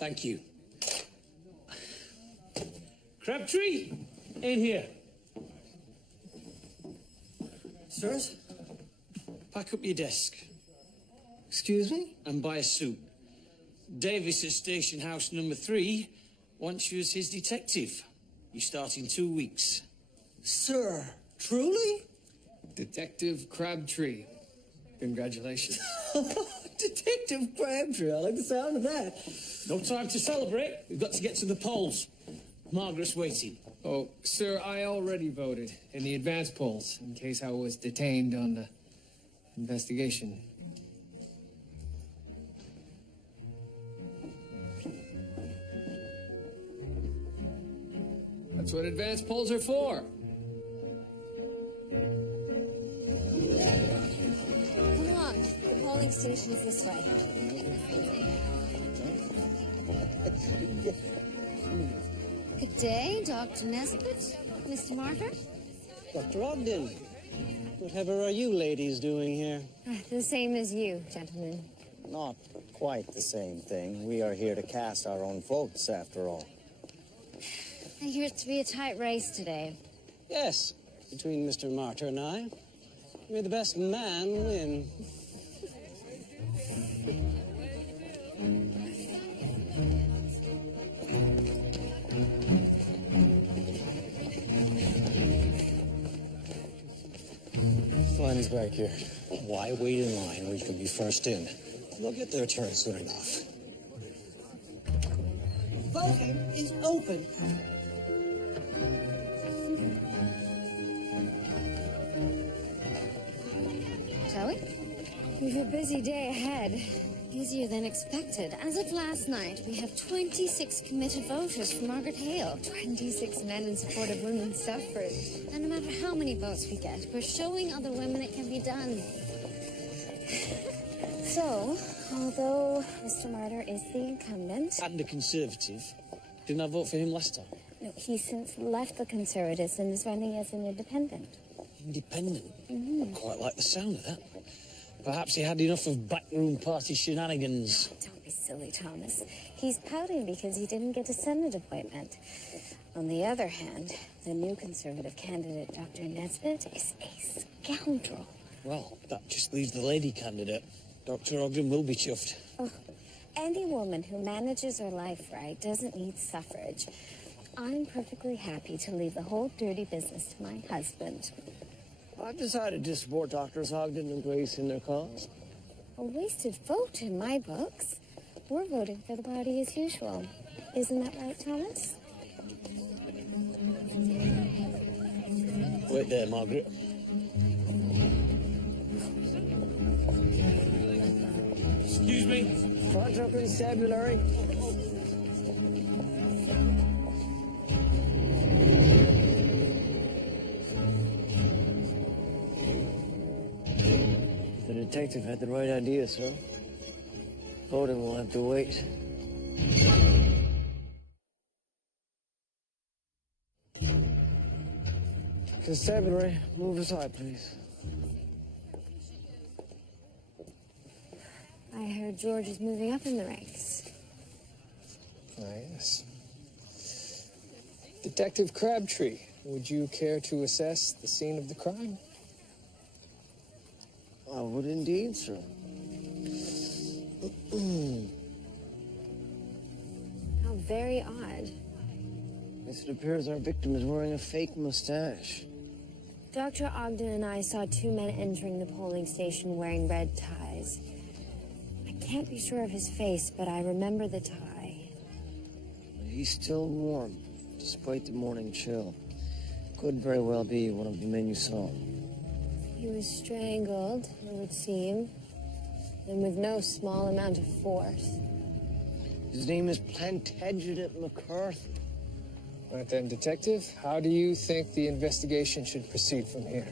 Thank you. Crabtree, in here. Sirs? Pack up your desk. Excuse me? And buy a suit. Davis at station house number 3 wants you as his detective. You start in 2 weeks. Sir, truly? Detective Crabtree. Congratulations. Detective Crabtree, I like the sound of that. No time to celebrate. We've got to get to the polls. Margaret's waiting. Oh, sir, I already voted in the advance polls in case I was detained on the investigation. That's what advance polls are for. Come along. The polling station is this way. Good day, Dr. Nesbitt, Mr. Martyr. Dr. Ogden, whatever are you ladies doing here? The same as you, gentlemen. Not quite the same thing. We are here to cast our own votes, after all. I hear it to be a tight race today. Yes, between Mr. Martyr and I. May the best man win. Line is back here. Why wait in line where you can be first in? They'll get their turn soon enough. Voting is open. Shall we? We've a busy day ahead. Busier than expected. As of last night, we have 26 committed voters for Margaret Hale. 26 men in support of women's suffrage. And no matter how many votes we get, we're showing other women it can be done. So, although Mr. Martyr is the incumbent... And a Conservative. Didn't I vote for him last time? No, he's since left the Conservatives and is running as an independent. Independent? I quite like the sound of that. Perhaps he had enough of backroom party shenanigans. Don't be silly, Thomas. He's pouting because he didn't get a Senate appointment. On the other hand, the new Conservative candidate, Dr. Nesbitt, is a scoundrel. Well, that just leaves the lady candidate. Dr. Ogden will be chuffed. Oh, any woman who manages her life right doesn't need suffrage. I'm perfectly happy to leave the whole dirty business to my husband. I've decided to support Drs. Ogden and Grace in their cause. A wasted vote in my books. We're voting for the party as usual. Isn't that right, Thomas? Wait there, Margaret. Excuse me. Front of constabulary. The detective had the right idea, sir. Voting will have to wait. Constabulary, move aside, please. I heard George is moving up in the ranks. Ah, yes. Detective Crabtree, would you care to assess the scene of the crime? I would indeed, sir. How very odd. Yes, it appears our victim is wearing a fake mustache. Dr. Ogden and I saw 2 men entering the polling station wearing red ties. I can't be sure of his face, but I remember the tie. He's still warm, despite the morning chill. Could very well be one of the men you saw. He was strangled, it would seem, and with no small amount of force. His name is Plantagenet McCarthy. Right then, Detective, how do you think the investigation should proceed from here?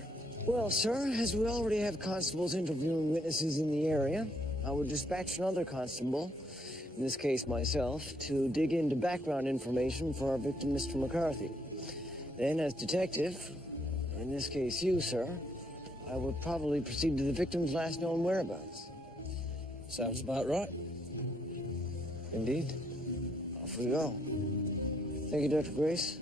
Well, sir, as we already have constables interviewing witnesses in the area, I would dispatch another constable, in this case myself, to dig into background information for our victim, Mr. McCarthy. Then, as detective, in this case you, sir, I would probably proceed to the victim's last known whereabouts. Sounds about right. Indeed. Off we go. Thank you, Dr. Grace.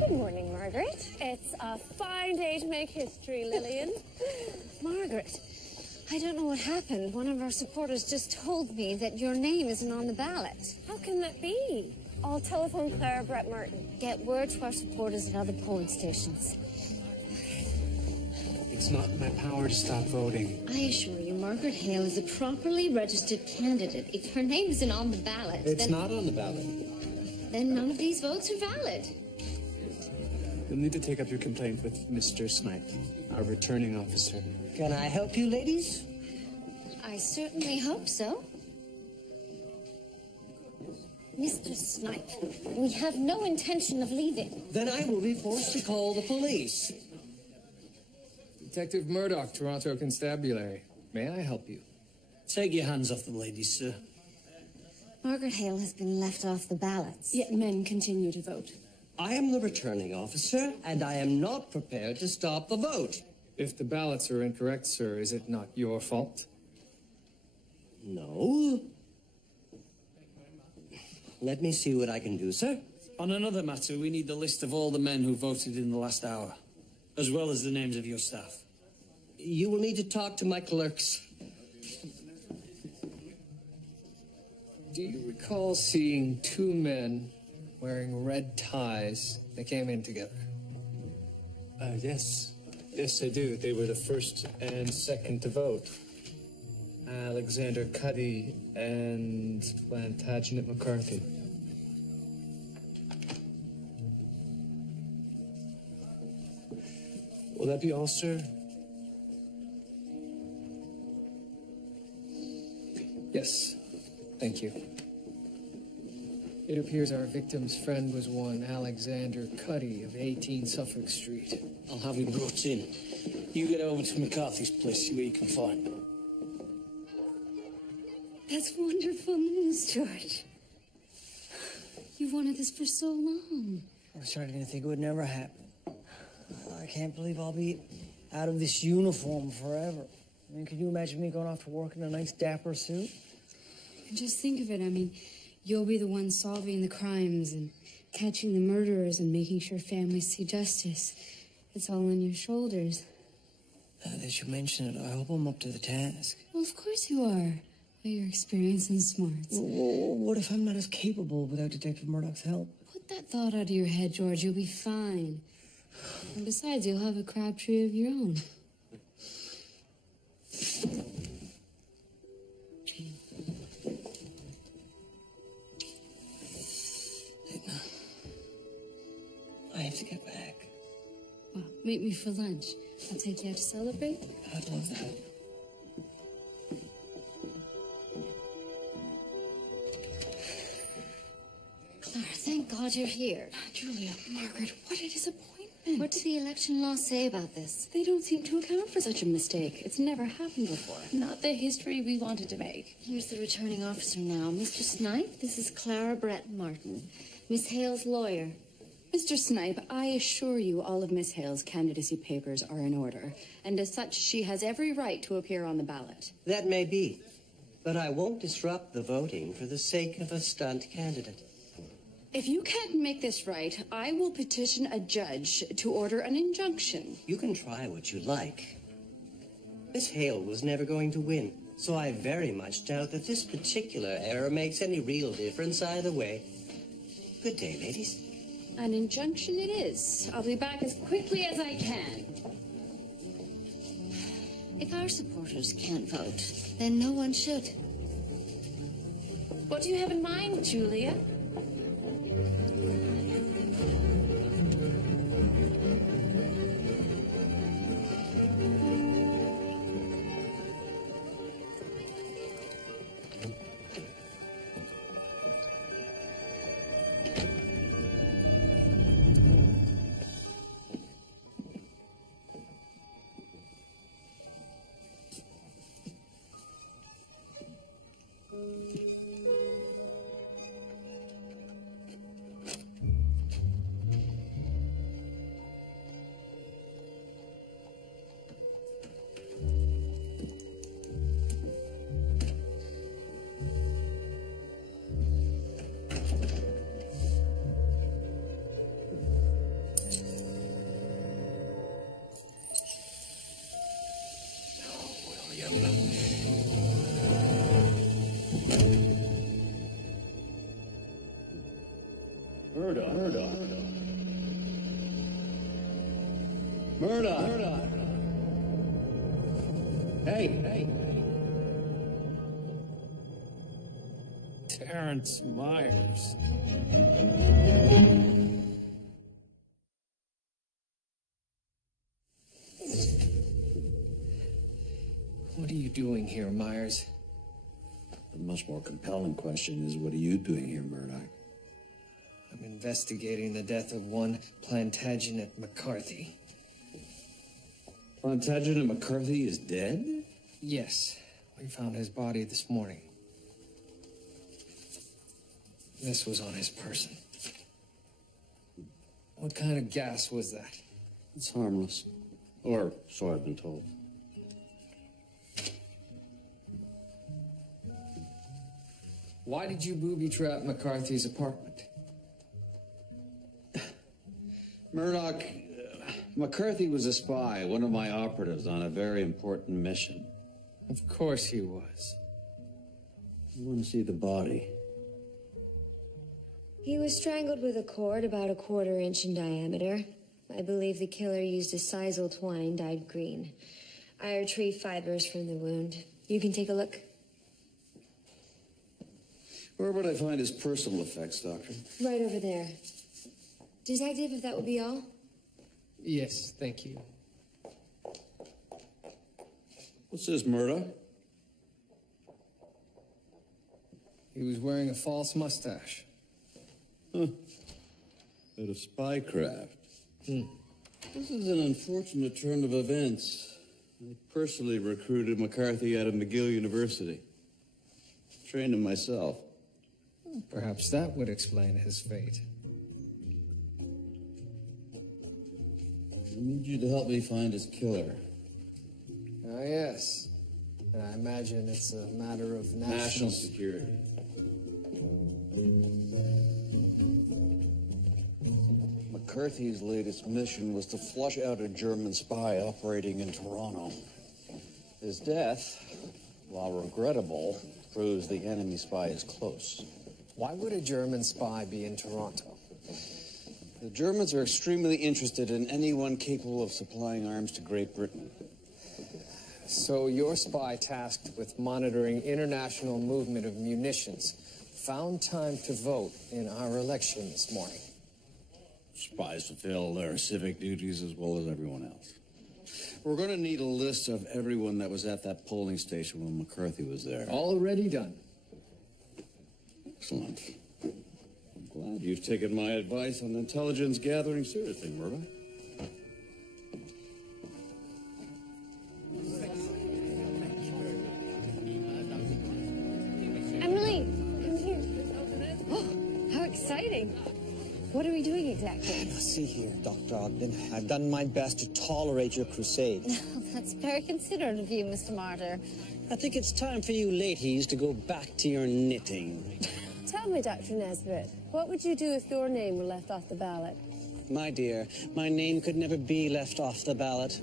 Good morning, Margaret. It's a fine day to make history, Lillian. Margaret, I don't know what happened. One of our supporters just told me that your name isn't on the ballot. How can that be? I'll telephone Clara Brett Martin. Get word to our supporters at other polling stations. It's not in my power to stop voting. I assure you, Margaret Hale is a properly registered candidate. If her name isn't on the ballot, It's not on the ballot. then none of these votes are valid. You'll need to take up your complaint with Mr. Snipe, our returning officer. Can I help you, ladies? I certainly hope so. Mr. Snipe, we have no intention of leaving. Then I will be forced to call the police. Detective Murdoch, Toronto Constabulary. May I help you? Take your hands off the ladies, sir. Margaret Hale has been left off the ballots. Yet men continue to vote. I am the returning officer, and I am not prepared to stop the vote. If the ballots are incorrect, sir, is it not your fault? No. Let me see what I can do, sir. On another matter, we need the list of all the men who voted in the last hour, as well as the names of your staff. You will need to talk to my clerks. Do you recall seeing two men wearing red ties that came in together? Yes. Yes, I do. They were the first and second to vote. Alexander Cuddy and Plantagenet McCarthy. Will that be all, sir? Yes. Thank you. It appears our victim's friend was one Alexander Cuddy of 18 Suffolk Street. I'll have him brought in. You get over to McCarthy's place, see what you can find. That's wonderful news, George. You've wanted this for so long. I was starting to think it would never happen. I can't believe I'll be out of this uniform forever. I mean, can you imagine me going off to work in a nice dapper suit? And just think of it, I mean, you'll be the one solving the crimes and catching the murderers and making sure families see justice. It's all on your shoulders. Now that you mention it, I hope I'm up to the task. Well, of course you are. By your experience and smarts. What if I'm not as capable without Detective Murdoch's help? Put that thought out of your head, George. You'll be fine. And besides, you'll have a Crabtree of your own. Edna, I have to get back. Well, meet me for lunch. I'll take you out to celebrate. I'd love that. Clara, thank God you're here. Julia, Margaret, what a disappointment. What did the election law say about this? They don't seem to account for such a mistake. It's never happened before. Not the history we wanted to make. Here's the returning officer now. Mr. Snipe, this is Clara Brett Martin, Miss Hale's lawyer. Mr. Snipe, I assure you all of Miss Hale's candidacy papers are in order, and as such, she has every right to appear on the ballot. That may be, but I won't disrupt the voting for the sake of a stunt candidate. If you can't make this right, I will petition a judge to order an injunction. You can try what you like. Miss Hale was never going to win, so I very much doubt that this particular error makes any real difference either way. Good day, ladies. An injunction it is. I'll be back as quickly as I can. If our supporters can't vote, then no one should. What do you have in mind, Julia? Murdoch. Murdoch. Hey. Terrence Myers. What are you doing here, Myers? The much more compelling question is, what are you doing here, Murdoch? I'm investigating the death of one Plantagenet McCarthy. Plantagenet McCarthy is dead? Yes, we found his body this morning. This was on his person. What kind of gas was that? It's harmless. Or so I've been told. Why did you booby-trap McCarthy's apartment? Murdoch, McCarthy was a spy, one of my operatives on a very important mission. Of course he was. You want to see the body? He was strangled with a cord about 1/4 inch in diameter. I believe the killer used a sisal twine dyed green. I retrieved fibers from the wound. You can take a look. Where would I find his personal effects, Doctor? Right over there. Detective, if that would be all? Yes, thank you. What's this, Murdoch? He was wearing a false mustache. Huh. Bit of spycraft. This is an unfortunate turn of events. I personally recruited McCarthy out of McGill University. Trained him myself. Perhaps that would explain his fate. I need you to help me find his killer. Ah, yes. And I imagine it's a matter of National security. McCarthy's latest mission was to flush out a German spy operating in Toronto. His death, while regrettable, proves the enemy spy is close. Why would a German spy be in Toronto? The Germans are extremely interested in anyone capable of supplying arms to Great Britain. So your spy tasked with monitoring international movement of munitions found time to vote in our election this morning. Spies fulfill their civic duties as well as everyone else. We're going to need a list of everyone that was at that polling station when McCarthy was there. Already done. Excellent. I'm glad you've taken my advice on intelligence gathering seriously, Murdoch. Emily, come here. Oh, how exciting. What are we doing exactly? Now, see here, Dr. Ogden. I've done my best to tolerate your crusade. That's very considerate of you, Mr. Martyr. I think it's time for you ladies to go back to your knitting. Tell me, Dr. Nesbitt, what would you do if your name were left off the ballot? My dear, my name could never be left off the ballot.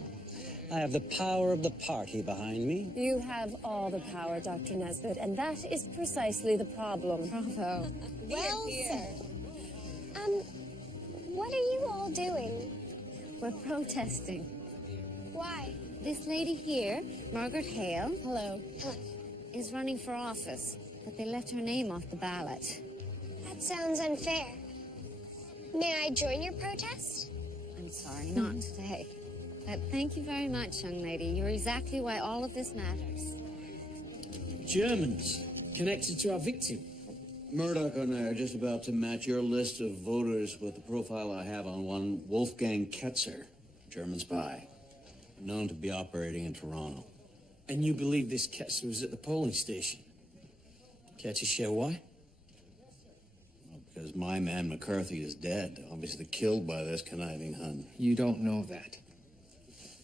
I have the power of the party behind me. You have all the power, Dr. Nesbitt, and that is precisely the problem. Bravo. Well said. What are you all doing? We're protesting. Why? This lady here, Margaret Hale, Hello. is running for office, but they left her name off the ballot. That sounds unfair. May I join your protest? I'm sorry, not today. But thank you very much, young lady. You're exactly why all of this matters. Germans, connected to our victim. Murdoch and I are just about to match your list of voters with the profile I have on one Wolfgang Ketzer, German spy, known to be operating in Toronto. And you believe this Ketzer was at the polling station? Care to share why? Well, because my man McCarthy is dead, obviously killed by this conniving Hun. You don't know that.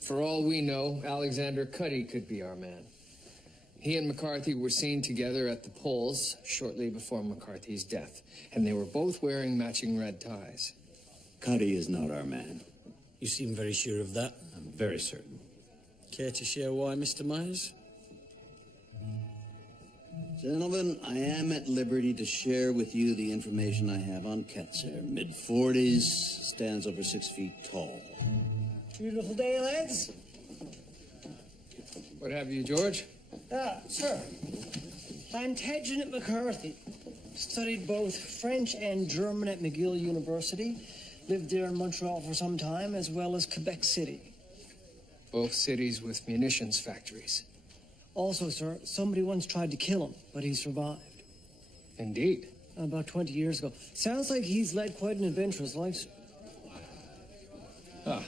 For all we know, Alexander Cuddy could be our man. He and McCarthy were seen together at the polls shortly before McCarthy's death, and they were both wearing matching red ties. Cuddy is not our man. You seem very sure of that. I'm very certain. Care to share why, Mr. Myers? Gentlemen, I am at liberty to share with you the information I have on Ketzer. Mid-40s, stands over 6 feet tall. Beautiful day, lads. What have you, George? Sir. Plantagenet McCarthy. Studied both French and German at McGill University. Lived there in Montreal for some time, as well as Quebec City. Both cities with munitions factories. Also, sir, somebody once tried to kill him, but he survived. Indeed. About 20 years ago. Sounds like he's led quite an adventurous life, sir. Ah.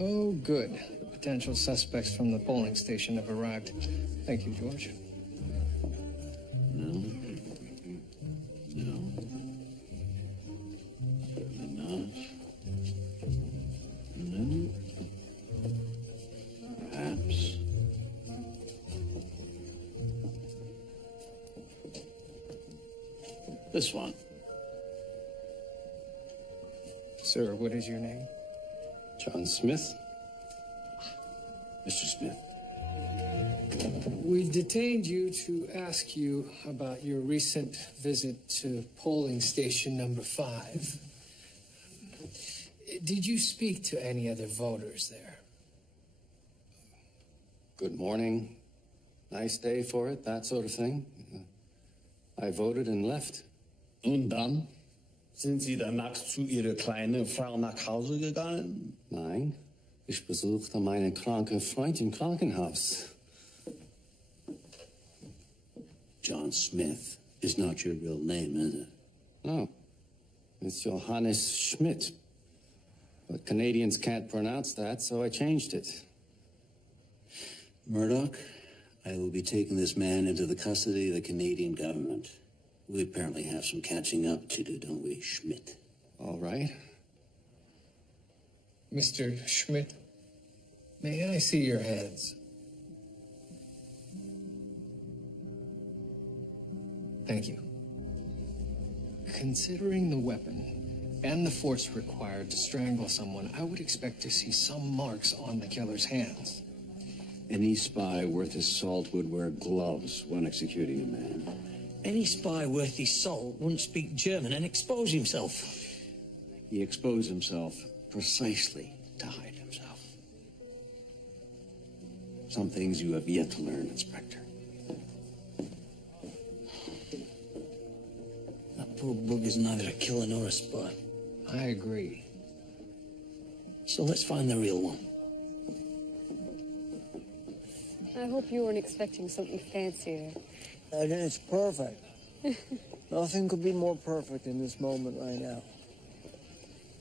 Oh, good. The potential suspects from the polling station have arrived. Thank you, George. No. No. Not. No. Perhaps. This one. Sir, what is your name? John Smith. Mr. Smith. We detained you to ask you about your recent visit to polling station number 5. Did you speak to any other voters there? Good morning. Nice day for it, that sort of thing. I voted and left. Und dann? Sind Sie danach zu Ihrer kleinen Frau nach Hause gegangen? Nein, ich besuchte meine kranke Freund im Krankenhaus. John Smith is not your real name, is it? No, it's Johannes Schmidt. But Canadians can't pronounce that, so I changed it. Murdoch, I will be taking this man into the custody of the Canadian government. We apparently have some catching up to do, don't we, Schmidt? All right. Mr. Schmidt, may I see your hands? Thank you. Considering the weapon and the force required to strangle someone, I would expect to see some marks on the killer's hands. Any spy worth his salt would wear gloves when executing a man. Any spy worth his salt wouldn't speak German and expose himself. He exposed himself precisely to hide himself. Some things you have yet to learn, Inspector. That poor bug is neither a killer nor a spy. I agree. So let's find the real one. I hope you weren't expecting something fancier. And it's perfect. Nothing could be more perfect in this moment right now.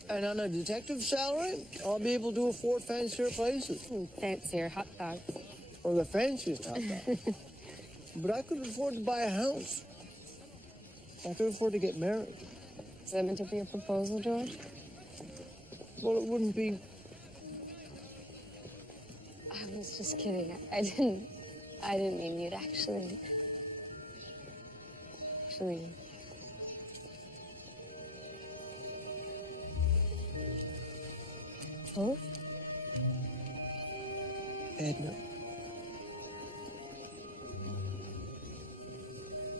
And on a detective salary, I'll be able to afford fancier places. Fancier hot dogs. Or the fanciest hot dog. But I could afford to buy a house. I could afford to get married. Is that meant to be a proposal, George? Well, it wouldn't be... I was just kidding. I didn't mean you'd actually... Oh? Edna.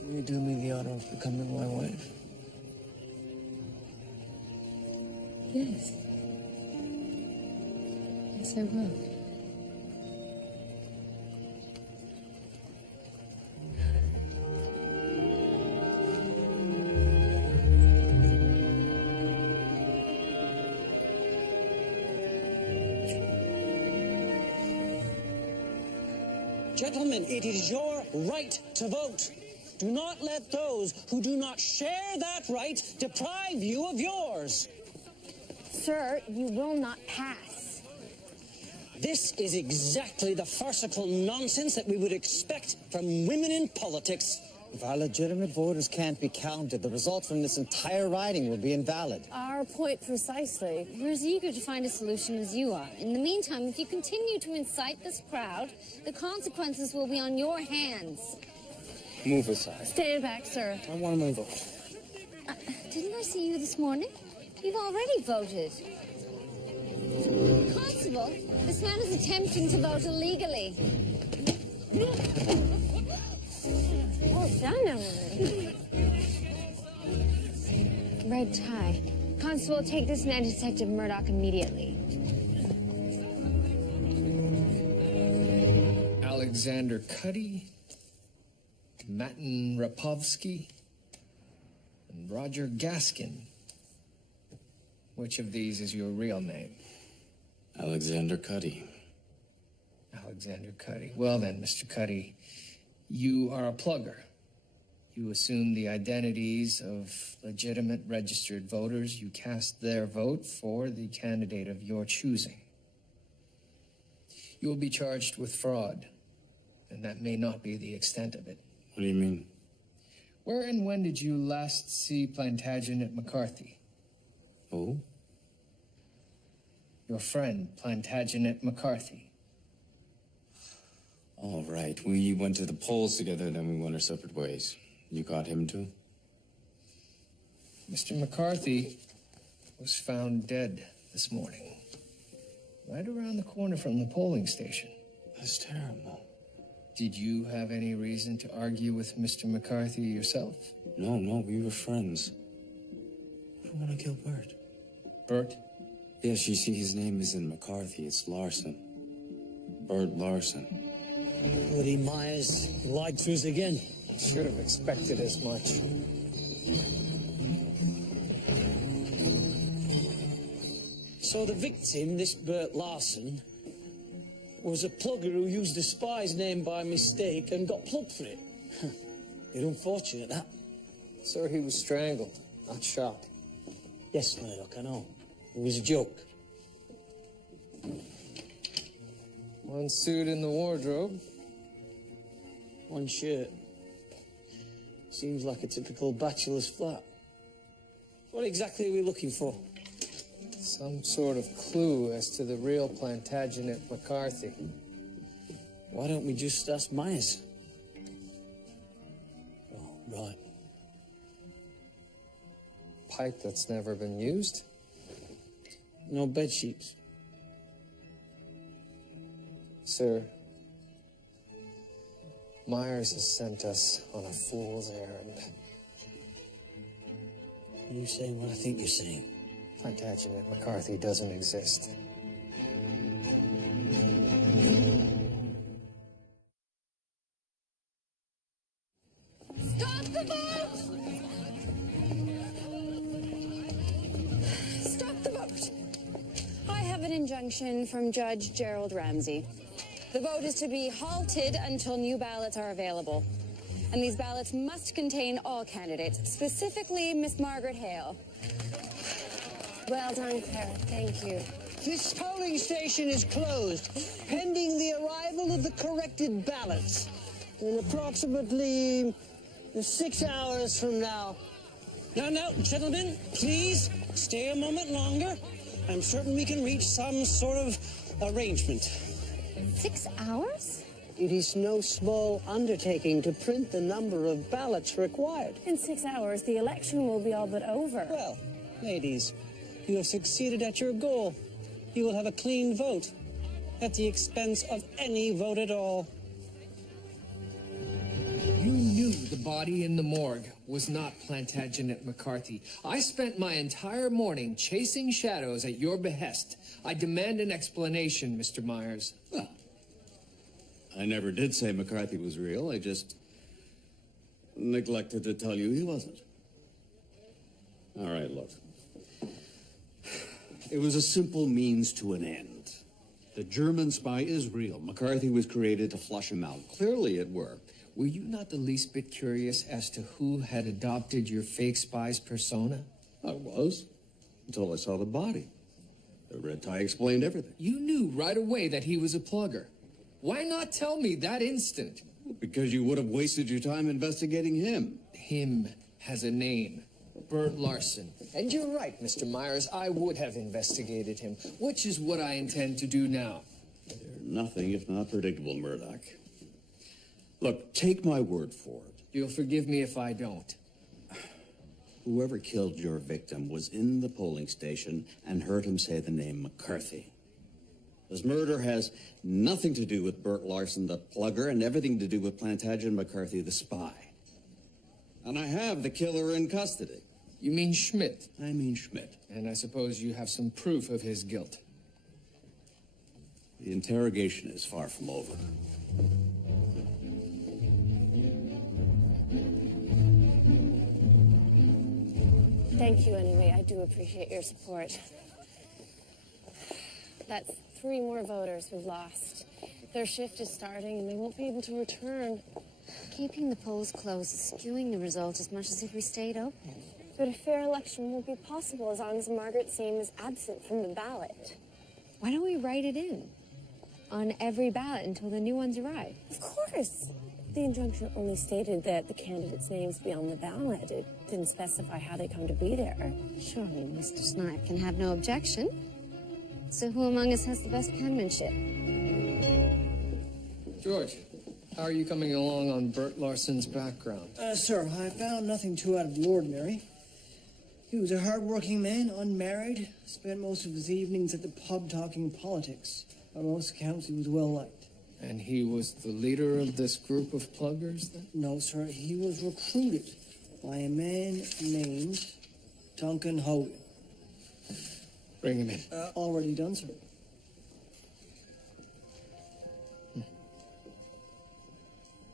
Will you do me the honor of becoming my wife? Yes. Yes, I will. Gentlemen, it is your right to vote. Do not let those who do not share that right deprive you of yours. Sir, you will not pass. This is exactly the farcical nonsense that we would expect from women in politics. If our legitimate voters can't be counted, the results from this entire riding will be invalid. Our point precisely. We're as eager to find a solution as you are. In the meantime, if you continue to incite this crowd, the consequences will be on your hands. Move aside. Stand back, sir. I want to move on. Didn't I see you this morning? You've already voted. Constable, this man is attempting to vote illegally. Almost done, Emily. Red tie. Constable, take this man to Detective Murdoch immediately. Alexander Cuddy, Matin Rapovsky, and Roger Gaskin. Which of these is your real name? Alexander Cuddy. Alexander Cuddy. Well then, Mr. Cuddy, you are a plugger. You assume the identities of legitimate registered voters. You cast their vote for the candidate of your choosing. You will be charged with fraud, and that may not be the extent of it. What do you mean? Where and when did you last see Plantagenet McCarthy? Who? Your friend, Plantagenet McCarthy. All right. We went to the polls together, then we went our separate ways. You caught him too? Mr. McCarthy was found dead this morning, right around the corner from the polling station. That's terrible. Did you have any reason to argue with Mr. McCarthy yourself? No, we were friends. I don't want to kill Bert. Bert? Yes, you see, his name isn't McCarthy, it's Larson. Bert Larson. Bloody Myers lied to us again. Should have expected as much. So the victim, this Bert Larson, was a plugger who used a spy's name by mistake and got plugged for it. Bit unfortunate, that. Sir, he was strangled, not shot. Yes, Murdoch, I know. It was a joke. One suit in the wardrobe. One shirt. Seems like a typical bachelor's flat. What exactly are we looking for? Some sort of clue as to the real Plantagenet McCarthy. Why don't we just ask Myers? Oh, right. Pipe that's never been used? No bed sheets. Sir, Myers has sent us on a fool's errand. You saying what I think you're saying? Plantagenet McCarthy doesn't exist. Stop the vote! Stop the vote! I have an injunction from Judge Gerald Ramsey. The vote is to be halted until new ballots are available. And these ballots must contain all candidates, specifically Miss Margaret Hale. Well done, Clara. Thank you. This polling station is closed, pending the arrival of the corrected ballots. In approximately 6 hours from now. No, gentlemen, please stay a moment longer. I'm certain we can reach some sort of arrangement. 6 hours? It is no small undertaking to print the number of ballots required. In 6 hours, the election will be all but over. Well, ladies, you have succeeded at your goal. You will have a clean vote at the expense of any vote at all. You knew the body in the morgue was not Plantagenet McCarthy. I spent my entire morning chasing shadows at your behest. I demand an explanation, Mr. Myers. Well, I never did say McCarthy was real. I just neglected to tell you he wasn't. All right, look. It was a simple means to an end. The German spy is real. McCarthy was created to flush him out. Clearly it worked. Were you not the least bit curious as to who had adopted your fake spy's persona? I was, until I saw the body. The red tie explained everything. You knew right away that he was a plugger. Why not tell me that instant? Because you would have wasted your time investigating him. Him has a name. Bert Larson. And you're right, Mr. Myers. I would have investigated him, which is what I intend to do now. They're nothing if not predictable, Murdoch. Look, take my word for it. You'll forgive me if I don't. Whoever killed your victim was in the polling station and heard him say the name McCarthy. This murder has nothing to do with Bert Larson, the plugger, and everything to do with Plantagenet McCarthy, the spy. And I have the killer in custody. You mean Schmidt? I mean Schmidt. And I suppose you have some proof of his guilt. The interrogation is far from over. Thank you anyway. I do appreciate your support. That's 3 more voters we've lost. Their shift is starting and they won't be able to return. Keeping the polls closed is skewing the result as much as if we stayed open. But a fair election won't be possible as long as Margaret's name is absent from the ballot. Why don't we write it in on every ballot until the new ones arrive? Of course. The injunction only stated that the candidates' names be on the ballot. It didn't specify how they come to be there. Surely Mr. Snipe can have no objection. So who among us has the best penmanship? George, how are you coming along on Bert Larson's background? Sir, I found nothing too out of the ordinary. He was a hard-working man, unmarried, spent most of his evenings at the pub talking politics. By most accounts, he was well-liked. And he was the leader of this group of pluggers, then? No, sir, he was recruited by a man named Duncan Hogan. Bring him in. Already done, sir.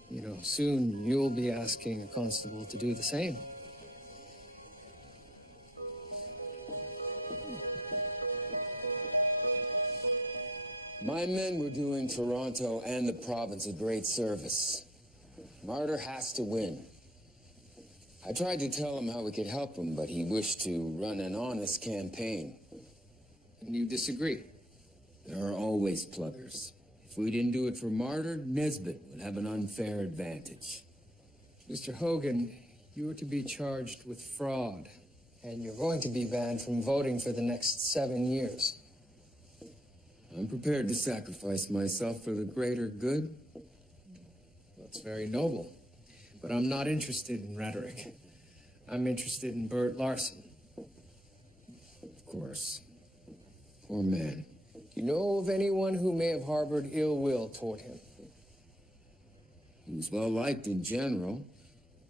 You know, soon you'll be asking a constable to do the same. My men were doing Toronto and the province a great service. Martyr has to win. I tried to tell him how we could help him, but he wished to run an honest campaign. And you disagree? There are always pluggers. If we didn't do it for Martyr, Nesbitt would have an unfair advantage. Mr. Hogan, you are to be charged with fraud, and you're going to be banned from voting for the next 7 years. I'm prepared to sacrifice myself for the greater good. That's very noble. But I'm not interested in rhetoric. I'm interested in Bert Larson. Of course. Poor man. Do you know of anyone who may have harbored ill will toward him? He was well liked in general,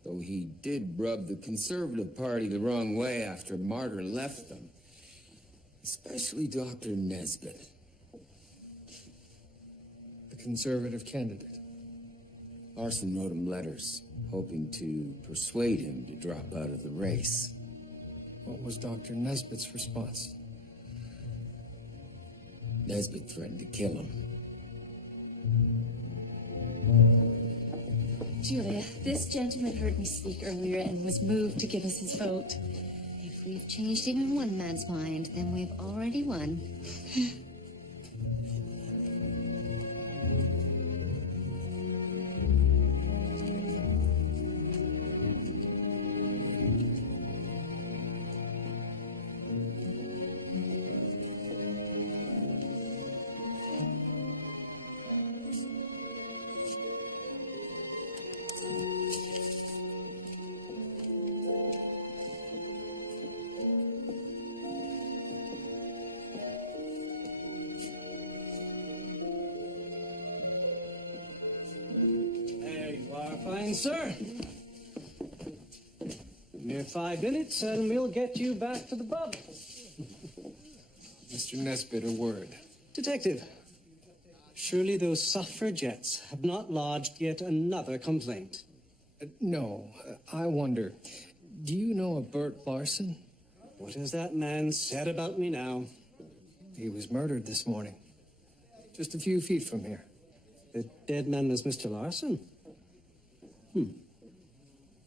though he did rub the Conservative Party the wrong way after Martyr left them. Especially Dr. Nesbitt. The Conservative candidate. Larson wrote him letters, hoping to persuade him to drop out of the race. What was Dr. Nesbitt's response? Nesbitt threatened to kill him. Julia, this gentleman heard me speak earlier and was moved to give us his vote. If we've changed even one man's mind, then we've already won. Fine, sir. Mere 5 minutes and we'll get you back to the pub. Mr. Nesbitt, a word. Detective, surely those suffragettes have not lodged yet another complaint. No, I wonder, do you know a Bert Larson? What has that man said about me now? He was murdered this morning, just a few feet from here. The dead man was Mr. Larson?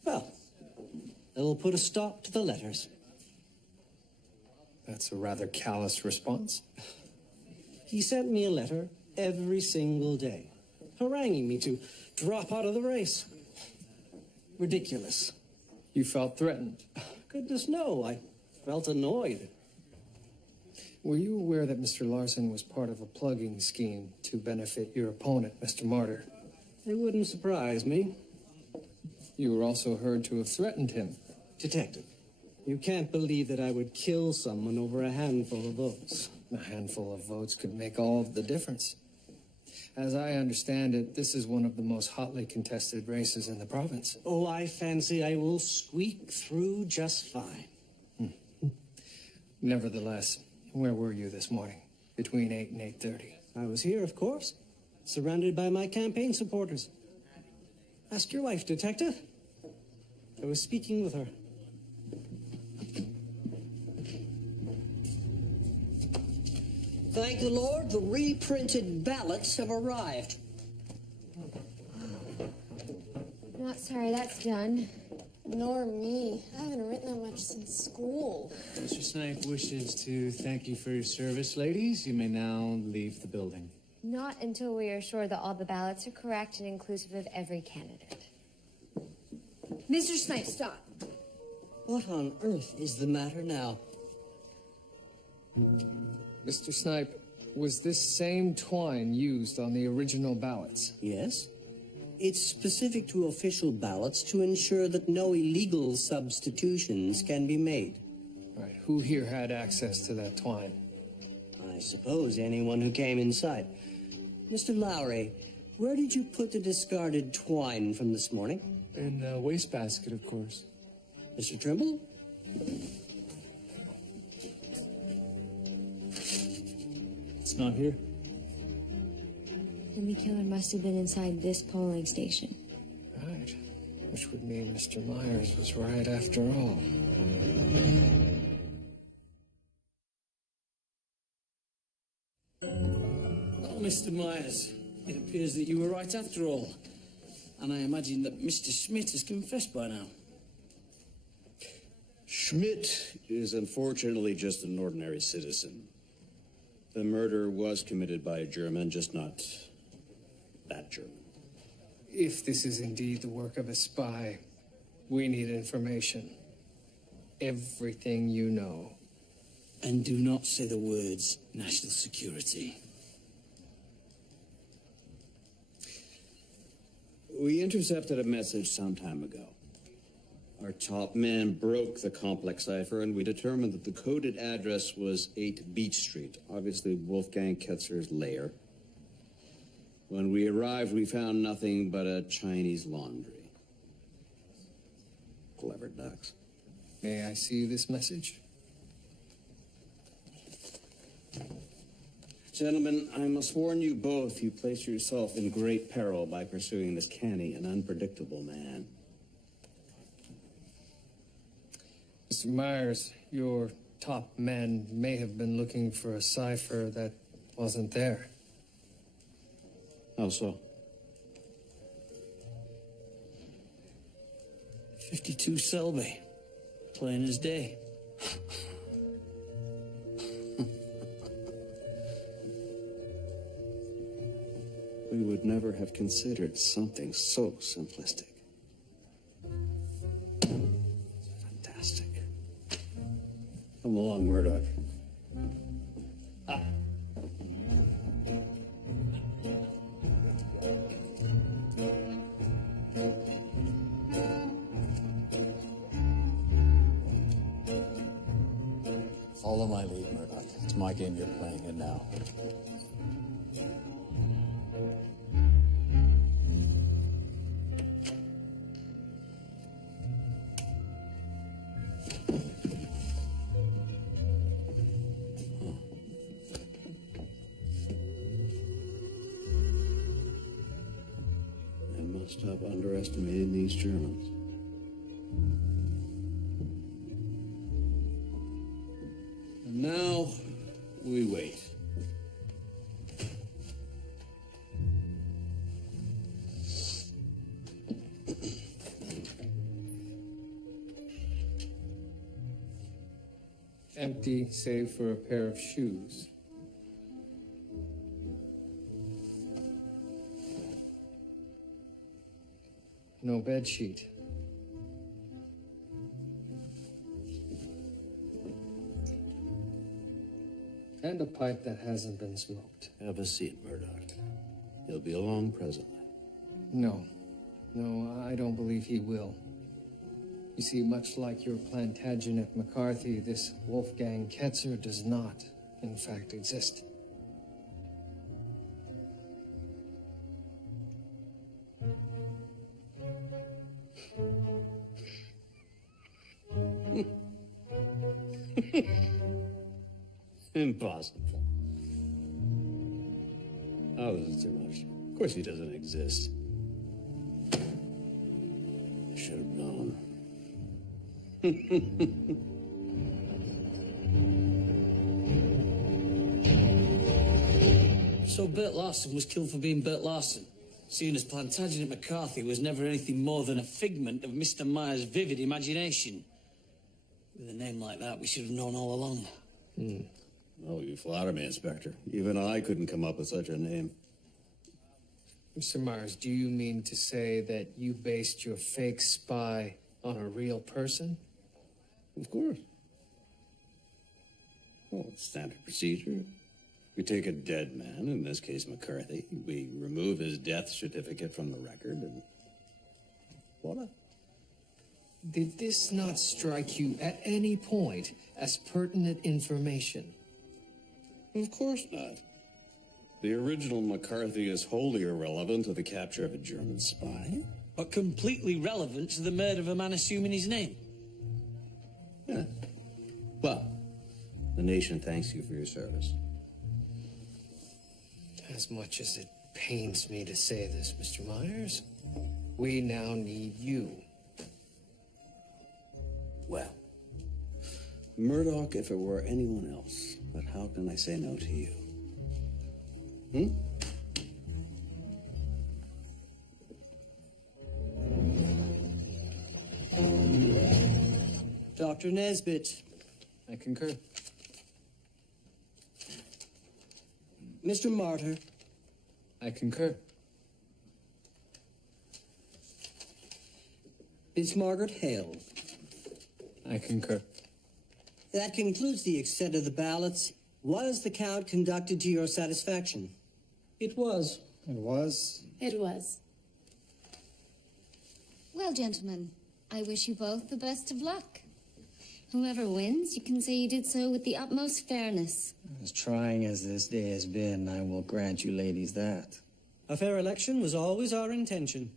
Well, I will put a stop to the letters. That's a rather callous response. He sent me a letter every single day, haranguing me to drop out of the race. Ridiculous. You felt threatened? Goodness, no. I felt annoyed. Were you aware that Mr. Larson was part of a plugging scheme to benefit your opponent, Mr. Martyr? It wouldn't surprise me. You were also heard to have threatened him. Detective, you can't believe that I would kill someone over a handful of votes. A handful of votes could make all of the difference. As I understand it, this is one of the most hotly contested races in the province. Oh, I fancy I will squeak through just fine. Nevertheless, where were you this morning, between 8 and 8:30? I was here, of course, surrounded by my campaign supporters. Ask your wife, Detective. I was speaking with her. Thank the Lord, the reprinted ballots have arrived. Not sorry that's done. Nor me. I haven't written that much since school. Mr. Snipe wishes to thank you for your service, ladies. You may now leave the building. Not until we are sure that all the ballots are correct and inclusive of every candidate. Mr. Snipe, stop. What on earth is the matter now? Mr. Snipe, was this same twine used on the original ballots? Yes. It's specific to official ballots to ensure that no illegal substitutions can be made. Right. Who here had access to that twine? I suppose anyone who came inside. Mr. Lowry, where did you put the discarded twine from this morning? In the wastebasket, of course. Mr. Trimble? It's not here. Then the killer must have been inside this polling station. Right. Which would mean Mr. Myers was right after all. Well, Mr. Myers, it appears that you were right after all. And I imagine that Mr. Schmidt has confessed by now. Schmidt is unfortunately just an ordinary citizen. The murder was committed by a German, just not that German. If this is indeed the work of a spy, we need information. Everything you know. And do not say the words national security. We intercepted a message some time ago. Our top men broke the complex cipher, and we determined that the coded address was 8 Beach Street, obviously Wolfgang Ketzer's lair. When we arrived, we found nothing but a Chinese laundry. Clever ducks. May I see this message? Gentlemen, I must warn you both, you place yourself in great peril by pursuing this canny and unpredictable man. Mr. Myers, your top men may have been looking for a cipher that wasn't there. How so? 52 Selby. Plain as day. We would never have considered something so simplistic. Fantastic. Come along, Murdoch. Follow my lead, Murdoch. It's my game you're playing in now. I must have underestimated these Germans. And now, we wait. Empty, save for a pair of shoes. No bedsheet. And a pipe that hasn't been smoked. Have a seat, Murdoch. He'll be along presently. No. No, I don't believe he will. You see, much like your Plantagenet McCarthy, this Wolfgang Ketzer does not, in fact, exist. Impossible. Oh, this is too much. Of course he doesn't exist. I should have known. So Bert Larson was killed for being Bert Larson, seeing as Plantagenet McCarthy was never anything more than a figment of Mr. Myers' vivid imagination. With a name like that, we should have known all along. Oh, you flatter me, Inspector. Even I couldn't come up with such a name. Mr. Myers, do you mean to say that you based your fake spy on a real person? Of course. Well, it's standard procedure. We take a dead man, in this case McCarthy, we remove his death certificate from the record, and voila. Did this not strike you at any point as pertinent information? Of course not. The original McCarthy is wholly irrelevant to the capture of a German spy. But completely relevant to the murder of a man assuming his name. Yeah. Well, the nation thanks you for your service. As much as it pains me to say this, Mr. Myers, we now need you. Well, Murdoch if it were anyone else, but how can I say no to you? Dr. Nesbitt. I concur. Mr. Martyr. I concur. Miss Margaret Hale. I concur. That concludes the extent of the ballots. Was the count conducted to your satisfaction? It was. It was. It was. Well, gentlemen, I wish you both the best of luck. Whoever wins, you can say you did so with the utmost fairness. As trying as this day has been, I will grant you ladies that. A fair election was always our intention.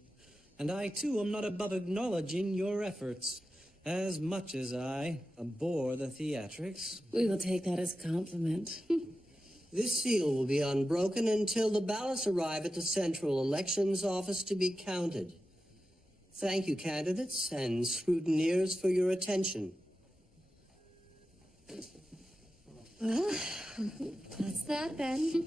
And I, too, am not above acknowledging your efforts. As much as I abhor the theatrics. We will take that as a compliment. This seal will be unbroken until the ballots arrive at the Central Elections Office to be counted. Thank you, candidates and scrutineers, for your attention. Well, that's that then.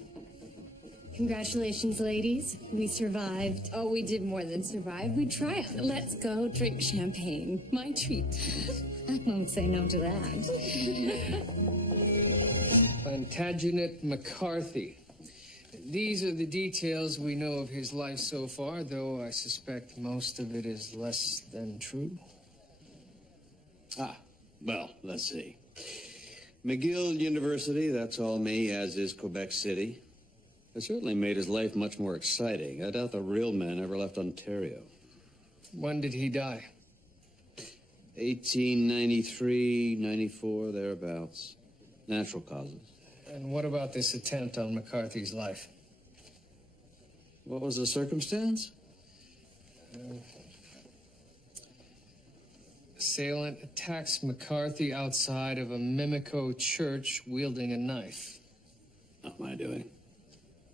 Congratulations, ladies. We survived. Oh, we did more than survive. We triumphed. Let's go drink champagne. My treat. I won't say no to that. Plantagenet McCarthy. These are the details we know of his life so far, though I suspect most of it is less than true. Well, let's see. McGill University, that's all me, as is Quebec City. It certainly made his life much more exciting. I doubt the real man ever left Ontario. When did he die? 1893, 94, thereabouts. Natural causes. And what about this attempt on McCarthy's life? What was the circumstance? Assailant attacks McCarthy outside of a Mimico church wielding a knife. Not my doing.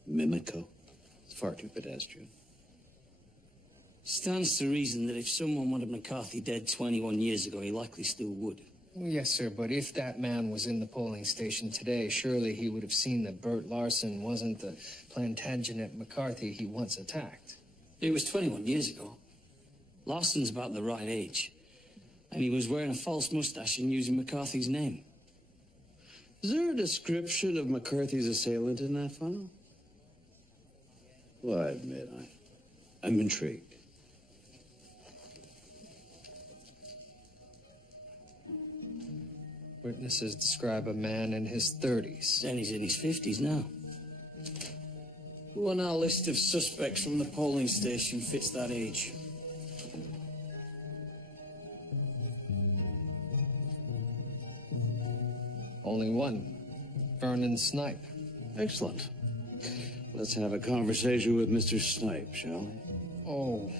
Mimico? It's far too pedestrian. Stands to reason that if someone wanted McCarthy dead 21 years ago, he likely still would. Yes, sir, but if that man was in the polling station today, surely he would have seen that Bert Larson wasn't the Plantagenet McCarthy he once attacked. It was 21 years ago. Larson's about the right age. And he was wearing a false mustache and using McCarthy's name. Is there a description of McCarthy's assailant in that file? Well, I admit, I'm intrigued. Witnesses describe a man in his 30s. Then he's in his 50s now. Who on our list of suspects from the polling station fits that age? Only one. Vernon Snipe. Excellent. Let's have a conversation with Mr. Snipe, shall we? Oh,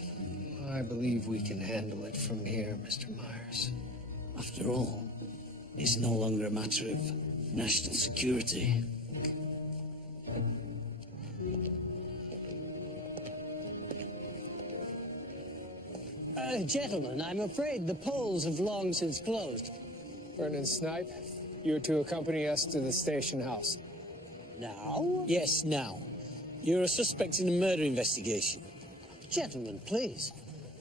I believe we can handle it from here, Mr. Myers. After all, It's no longer a matter of national security. Gentlemen, I'm afraid the polls have long since closed. Vernon Snipe, you are to accompany us to the station house. Now? Yes, now. You're a suspect in a murder investigation. Gentlemen, please.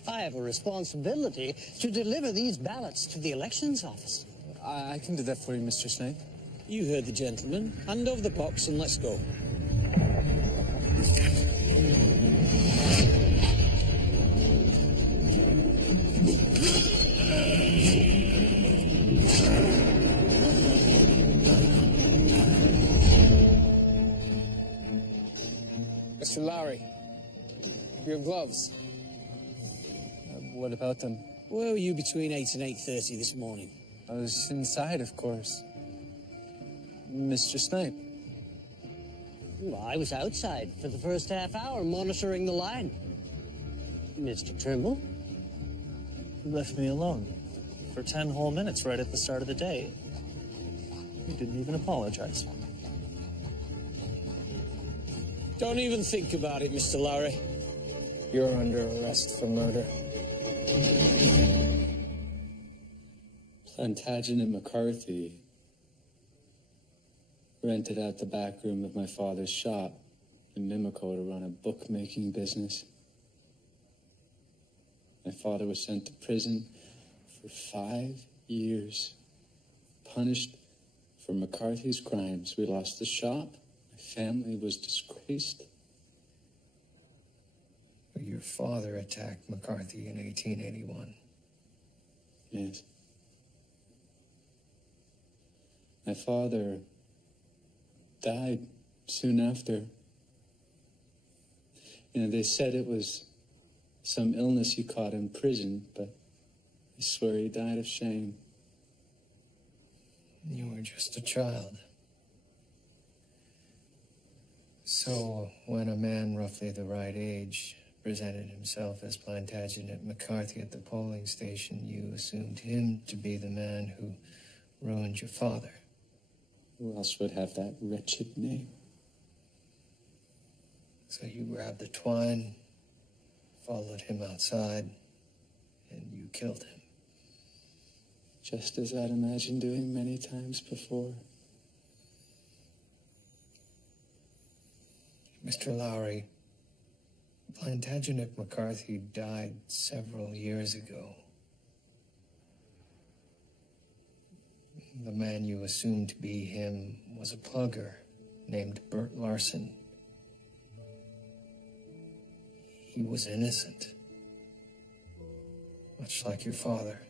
I have a responsibility to deliver these ballots to the elections office. I can do that for you, Mr. Snipe. You heard the gentleman. Hand over the box and let's go. Mr. Lowry, your gloves. What about them? Where were you between 8 and 8:30 this morning? I was inside, of course. Mr. Snipe. Well, I was outside for the first half hour monitoring the line. Mr. Trimble? You left me alone for 10 whole minutes right at the start of the day. You didn't even apologize. Don't even think about it, Mr. Lowry. You're under arrest for murder. Plantagenet McCarthy rented out the back room of my father's shop in Mimico to run a bookmaking business. My father was sent to prison for 5 years, punished for McCarthy's crimes. We lost the shop. My family was disgraced. Your father attacked McCarthy in 1881. Yes. My father died soon after. You know, they said it was some illness he caught in prison, but I swear he died of shame. You were just a child. So, when a man roughly the right age presented himself as Plantagenet McCarthy at the polling station, you assumed him to be the man who ruined your father. Who else would have that wretched name? So you grabbed the twine, followed him outside, and you killed him. Just as I'd imagined doing many times before. Mr. Lowry, Plantagenet McCarthy died several years ago. The man you assumed to be him was a plugger named Bert Larson. He was innocent, much like your father.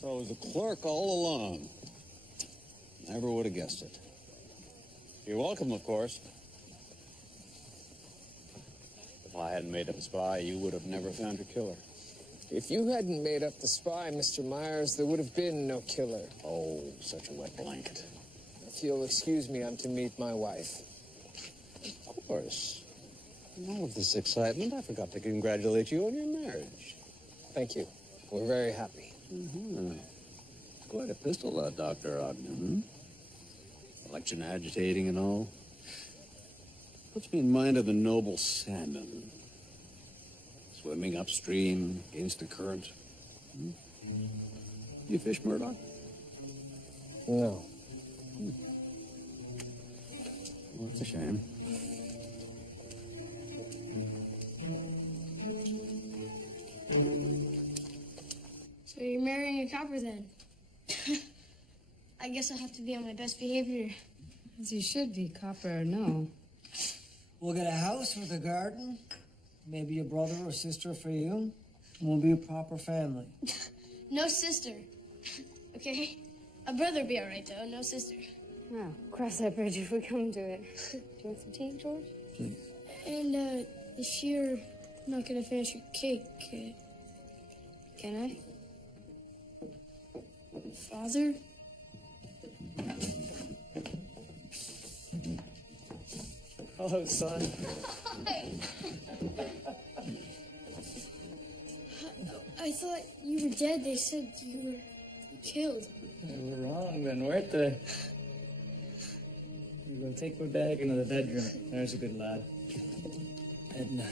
So I was a clerk all along. Never would have guessed it. You're welcome, of course. If I hadn't made up a spy, you would have never found your killer. If you hadn't made up the spy, Mr. Myers, there would have been no killer. Oh, such a wet blanket. If you'll excuse me, I'm to meet my wife. Of course. In all of this excitement, I forgot to congratulate you on your marriage. Thank you. We're very happy. Mm-hmm. Quite a pistol, Dr. Ogden. Election agitating and all. Puts me in mind of the noble salmon. Swimming upstream against the current. Hmm? You fish, Murdoch? No. Well, that's a shame. So you're marrying a copper then? I guess I'll have to be on my best behavior. As you should be, copper or no. We'll get a house with a garden, maybe a brother or sister for you, and we'll be a proper family. No sister. Okay? A brother be all right, though. No sister. Well, cross that bridge if we come to it. Do you want some tea, George? Please. And, if you're not gonna finish your cake, Can I? Father? Hello, son. I thought you were dead. They said you were killed. They were wrong then, weren't they? You go take my bag into the bedroom. There's a good lad. Edna.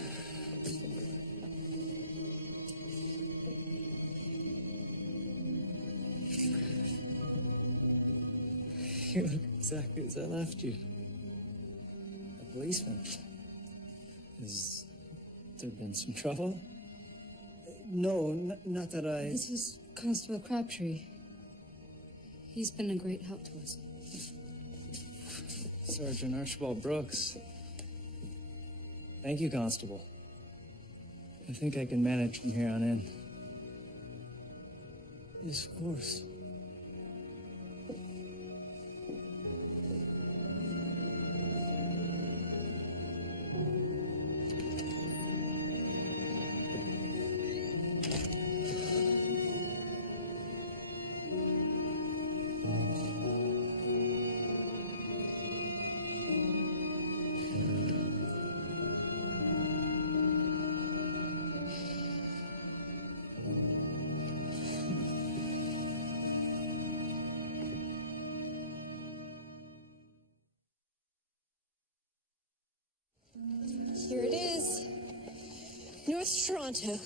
You look exactly as I left you. A policeman. Has there been some trouble? No, not that I... This is Constable Crabtree. He's been a great help to us. Sergeant Archibald Brooks. Thank you, Constable. I think I can manage from here on in. Yes, of course. Here it is. North Toronto.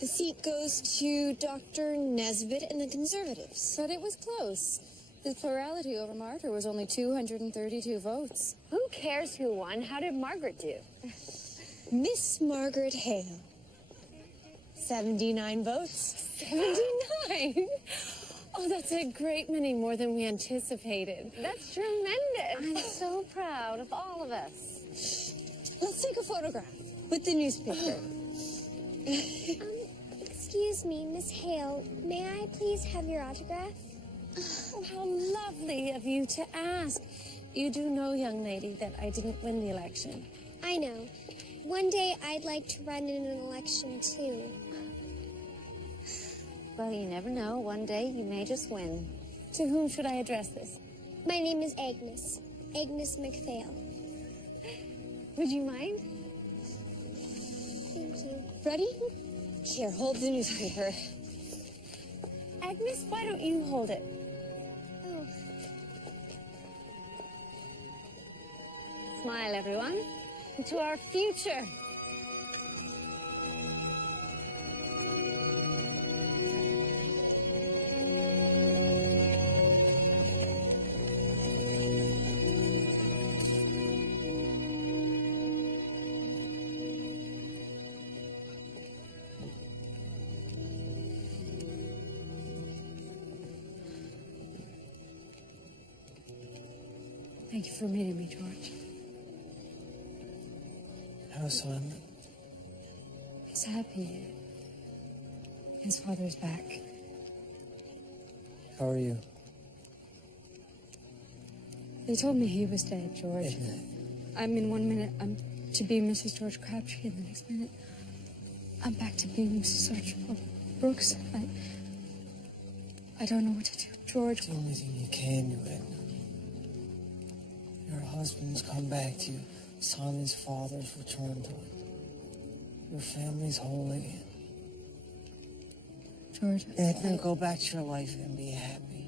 The seat goes to Dr. Nesbitt and the Conservatives. But it was close. His plurality over Martyr was only 232 votes. Who cares who won? How did Margaret do? Miss Margaret Hale. 79 votes. 79? Oh, that's a great many more than we anticipated. That's tremendous. I'm so proud of all of us. Let's take a photograph with the newspaper. Excuse me, Miss Hale. May I please have your autograph? Oh, how lovely of you to ask. You do know, young lady, that I didn't win the election. I know. One day I'd like to run in an election too. Well, you never know. One day you may just win. To whom should I address this? My name is Agnes. Agnes McPhail. Would you mind? Thank you. Ready? Here, hold the newspaper. Agnes, why don't you hold it? Oh. Smile, everyone. To our future. Thank you for meeting me, George. How, son? He's happy. His father's back. How are you? They told me he was dead, George. I mean, 1 minute I'm to be Mrs. George Crabtree, and the next minute I'm back to being Mrs. Archibald Brooks. I don't know what to do, George. It's the only thing you can do, Edna. Your husband's come back to you. Simon's father's returned to it. Your family's whole again. George. Edna, go back to your life and be happy.